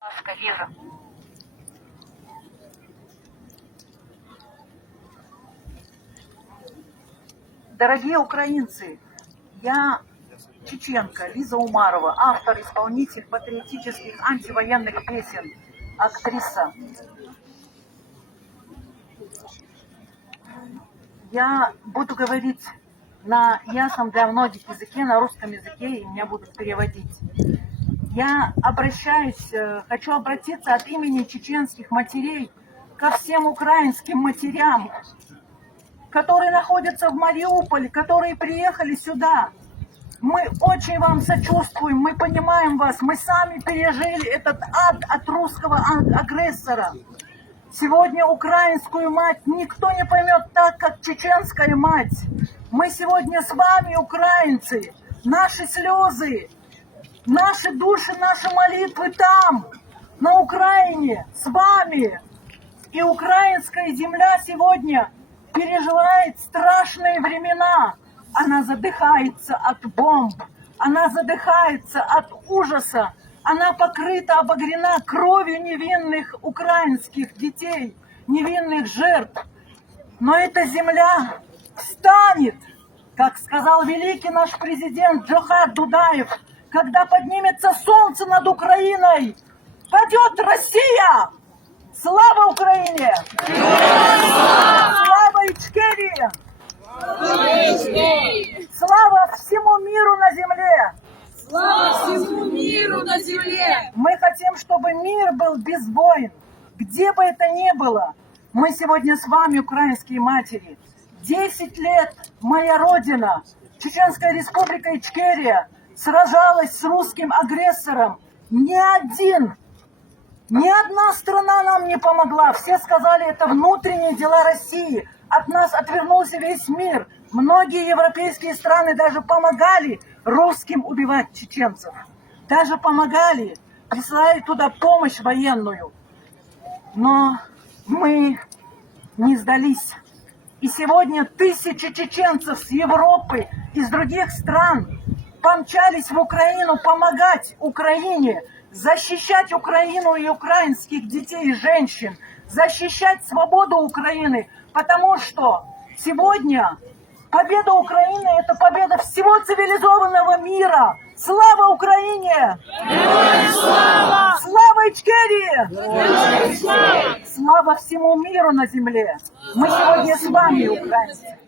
Вижу. Дорогие украинцы, я чеченка Лиза Умарова, автор, исполнитель патриотических антивоенных песен, актриса. Я буду говорить на ясном для многих языке, на русском языке, и меня будут переводить. Я хочу обратиться от имени чеченских матерей ко всем украинским матерям, которые находятся в Мариуполе, которые приехали сюда. Мы очень вам сочувствуем, мы понимаем вас, мы сами пережили этот ад от русского агрессора. Сегодня украинскую мать никто не поймет так, как чеченская мать. Мы сегодня с вами, украинцы, наши слезы, наши души, наши молитвы там, на Украине, с вами. И украинская земля сегодня переживает страшные времена. Она задыхается от бомб, она задыхается от ужаса, она покрыта, обогрена кровью невинных украинских детей, невинных жертв. Но эта земля встанет, как сказал великий наш президент Джохар Дудаев, когда поднимется солнце над Украиной, падет Россия! Слава Украине! Слава Ичкерии! Слава всему миру на земле! Слава всему миру на земле! Мы хотим, чтобы мир был без войн. Где бы это ни было, мы сегодня с вами, украинские матери. 10 лет моя родина, Чеченская республика Ичкерия, сражалась с русским агрессором. Ни одна страна нам не помогла. Все сказали, это внутренние дела России. От нас отвернулся весь мир. Многие европейские страны даже помогали русским убивать чеченцев. Даже помогали, присылали туда помощь военную. Но мы не сдались. И сегодня тысячи чеченцев с Европы, из других стран помчались в Украину помогать Украине, защищать Украину и украинских детей и женщин, защищать свободу Украины, потому что сегодня победа Украины – это победа всего цивилизованного мира. Слава Украине! Героям слава! Слава Ичкерии! Героям слава! Слава всему миру на земле! Мы сегодня с вами, украинцы!